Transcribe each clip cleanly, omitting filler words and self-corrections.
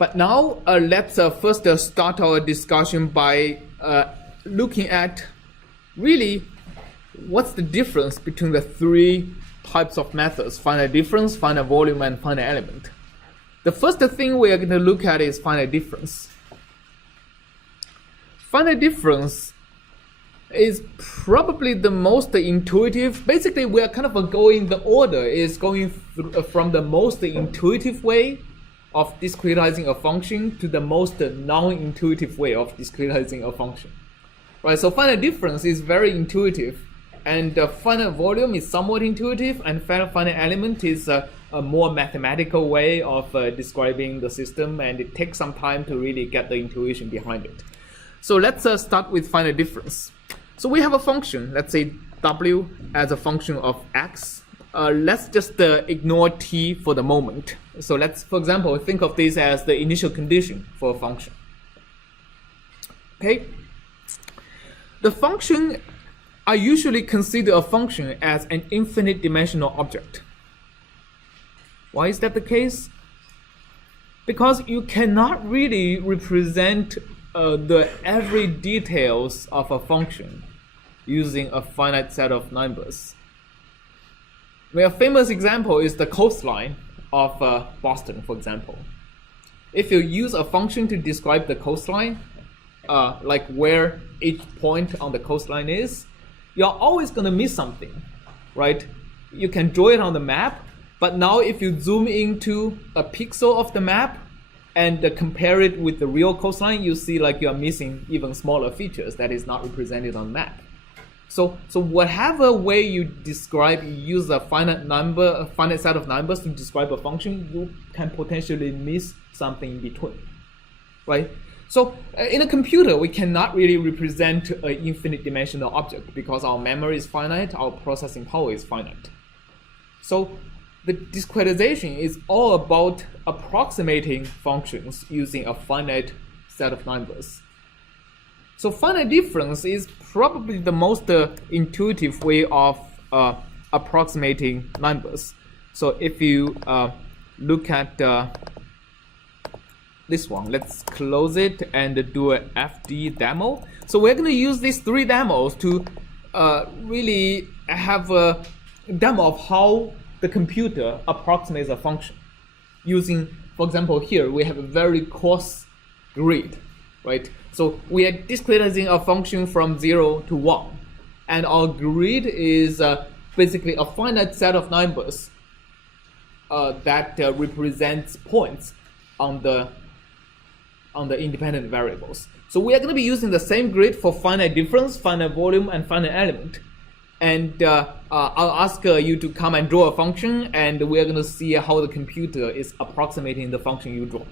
But now let's first start our discussion by looking at really what's the difference between the three types of methods: finite difference, finite volume, and finite element. The first thing we are going to look at is finite difference. Finite difference is probably the most intuitive. Basically, we are kind of going, the order is going from the most intuitive way of discretizing a function to the most non-intuitive way of discretizing a function. Right, so finite difference is very intuitive, and finite volume is somewhat intuitive, and finite element is a more mathematical way of describing the system, and it takes some time to really get the intuition behind it. So let's start with finite difference. So we have a function, let's say w as a function of x. Let's just ignore t for the moment. So let's, for example, think of this as the initial condition for a function. Okay. The function, I usually consider a function as an infinite dimensional object. Why is that the case? Because you cannot really represent the every details of a function using a finite set of numbers. A famous example is the coastline of Boston, for example. If you use a function to describe the coastline, like where each point on the coastline is, you're always going to miss something, right? You can draw it on the map, but now if you zoom into a pixel of the map and compare it with the real coastline, you see like you're missing even smaller features that is not represented on the map. So whatever way you describe, you use a finite set of numbers to describe a function, you can potentially miss something in between, right? So in a computer, we cannot really represent an infinite dimensional object because our memory is finite, our processing power is finite. So the discretization is all about approximating functions using a finite set of numbers. So finite difference is probably the most intuitive way of approximating numbers. So if you look at this one, let's close it and do an FD demo. So we're going to use these three demos to really have a demo of how the computer approximates a function. Using, for example, here we have a very coarse grid, right? So we are discretizing a function from 0 to 1. And our grid is basically a finite set of numbers that represents points on the independent variables. So we are going to be using the same grid for finite difference, finite volume, and finite element. And I'll ask you to come and draw a function, and we're going to see how the computer is approximating the function you draw.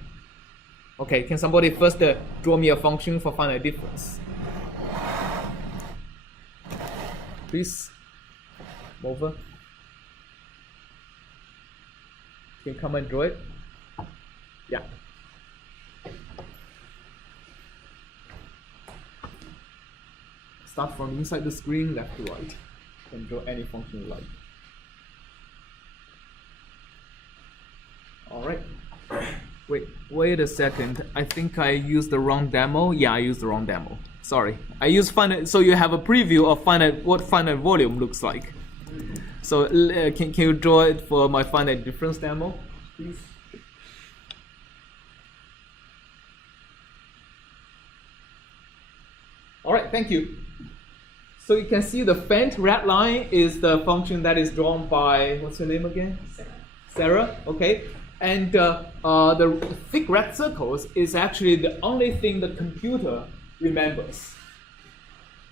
Okay, can somebody first draw me a function for finite difference? Please, over. Can you come and draw it? Yeah. Start from inside the screen, left to right. You can draw any function you like. All right. Wait a second. I think I used the wrong demo. Yeah, I used the wrong demo. Sorry. I used finite. So you have a preview of what finite volume looks like. So can you draw it for my finite difference demo, please? All right. Thank you. So you can see the faint red line is the function that is drawn by, what's your name again? Sarah. Okay. And the thick red circles is actually the only thing the computer remembers.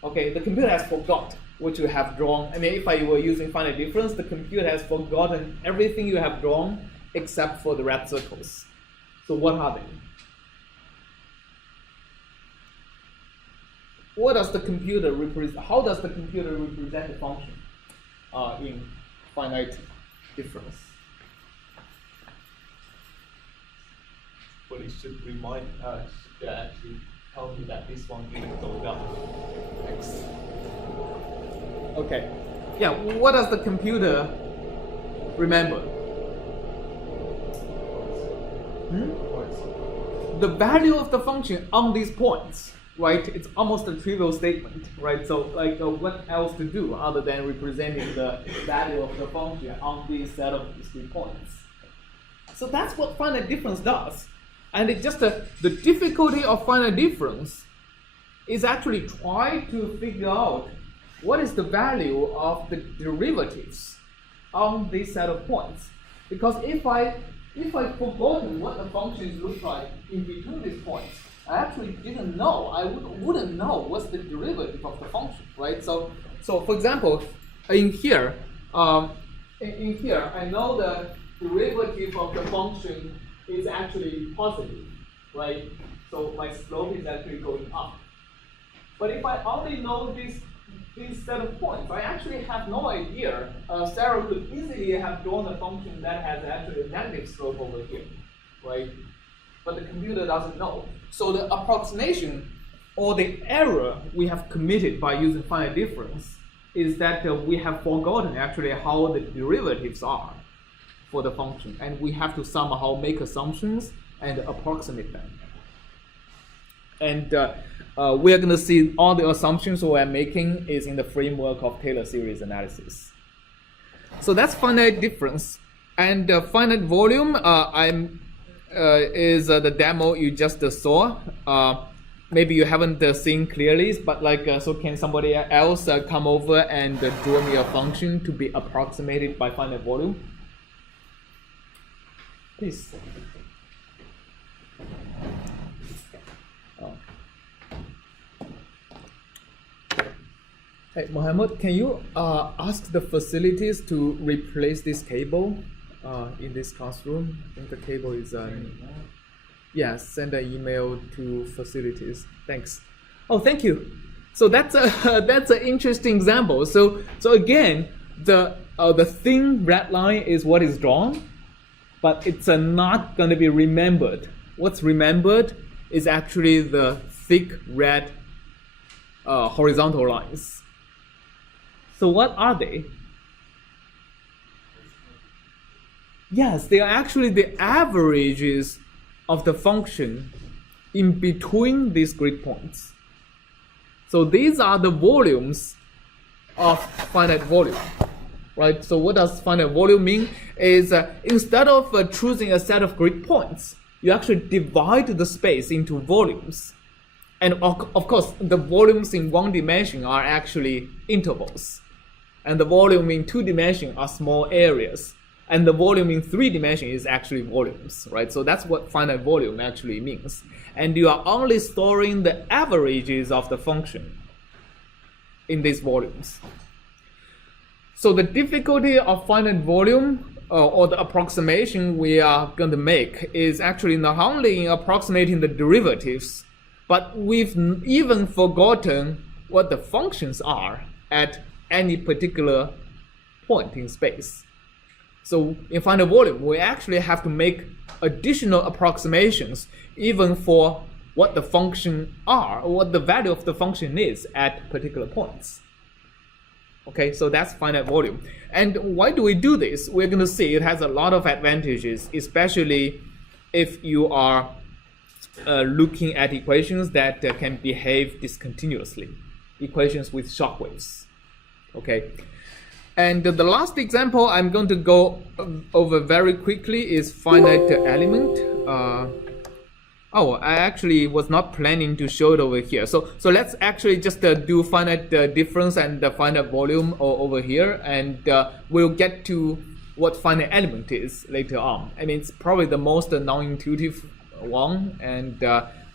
Okay, the computer has forgot what you have drawn. I mean, if I were using finite difference, the computer has forgotten everything you have drawn except for the red circles. So what are they? What does the computer represent? How does the computer represent the function in finite difference? But it should remind us to actually tell you that this one didn't go down. X. Okay. Yeah, what does the computer remember? The value of the function on these points, right? It's almost a trivial statement, right? So like what else to do other than representing the value of the function on this set of discrete points? So that's what finite difference does. And it just the difficulty of finite difference is actually try to figure out what is the value of the derivatives on this set of points. Because if I forgotten what the functions look like in between these points, I actually didn't know. I wouldn't know what's the derivative of the function, right? So for example, in here, I know the derivative of the function is actually positive, right? So my slope is actually going up. But if I only know this set of points, I actually have no idea. Sarah could easily have drawn a function that has actually a negative slope over here, right? But the computer doesn't know. So the approximation or the error we have committed by using finite difference is that we have forgotten actually how the derivatives are for the function, and we have to somehow make assumptions and approximate them. And we are going to see all the assumptions we are making is in the framework of Taylor series analysis. So that's finite difference. And finite volume is the demo you just saw. Maybe you haven't seen clearly, but so can somebody else come over and draw me a function to be approximated by finite volume? Please. Hey, Mohammed, can you ask the facilities to replace this cable in this classroom? I think the cable is yeah, send an email to facilities. Thanks. Oh, thank you. So that's an interesting example. So again, the thin red line is what is drawn, but it's not going to be remembered. What's remembered is actually the thick red horizontal lines. So what are they? Yes, they are actually the averages of the function in between these grid points. So these are the volumes of finite volume, right? So what does finite volume mean? Is instead of choosing a set of grid points, you actually divide the space into volumes. And of course, the volumes in one dimension are actually intervals. And the volume in two dimensions are small areas. And the volume in three dimensions is actually volumes, right? So that's what finite volume actually means. And you are only storing the averages of the function in these volumes. So the difficulty of finite volume or the approximation we are going to make is actually not only in approximating the derivatives, but we've even forgotten what the functions are at any particular point in space. So in finite volume, we actually have to make additional approximations even for what the function are, or what the value of the function is at particular points. Okay, so that's finite volume. And why do we do this? We're going to see it has a lot of advantages, especially if you are looking at equations that can behave discontinuously, equations with shock waves. Okay. And the last example I'm going to go over very quickly is finite element. I actually was not planning to show it over here. So let's actually just do finite difference and the finite volume over here, and we'll get to what finite element is later on. I mean, it's probably the most non-intuitive one, and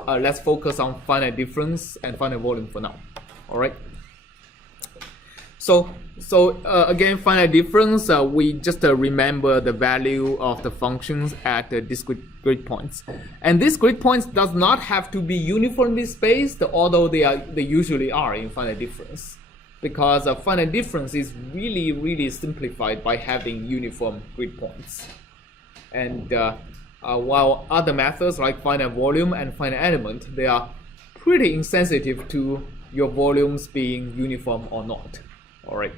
let's focus on finite difference and finite volume for now. All right. So again, finite difference, we just remember the value of the functions at the discrete grid points. And these grid points does not have to be uniformly spaced, although they usually are in finite difference. Because finite difference is really, really simplified by having uniform grid points. And while other methods like finite volume and finite element, they are pretty insensitive to your volumes being uniform or not. All right.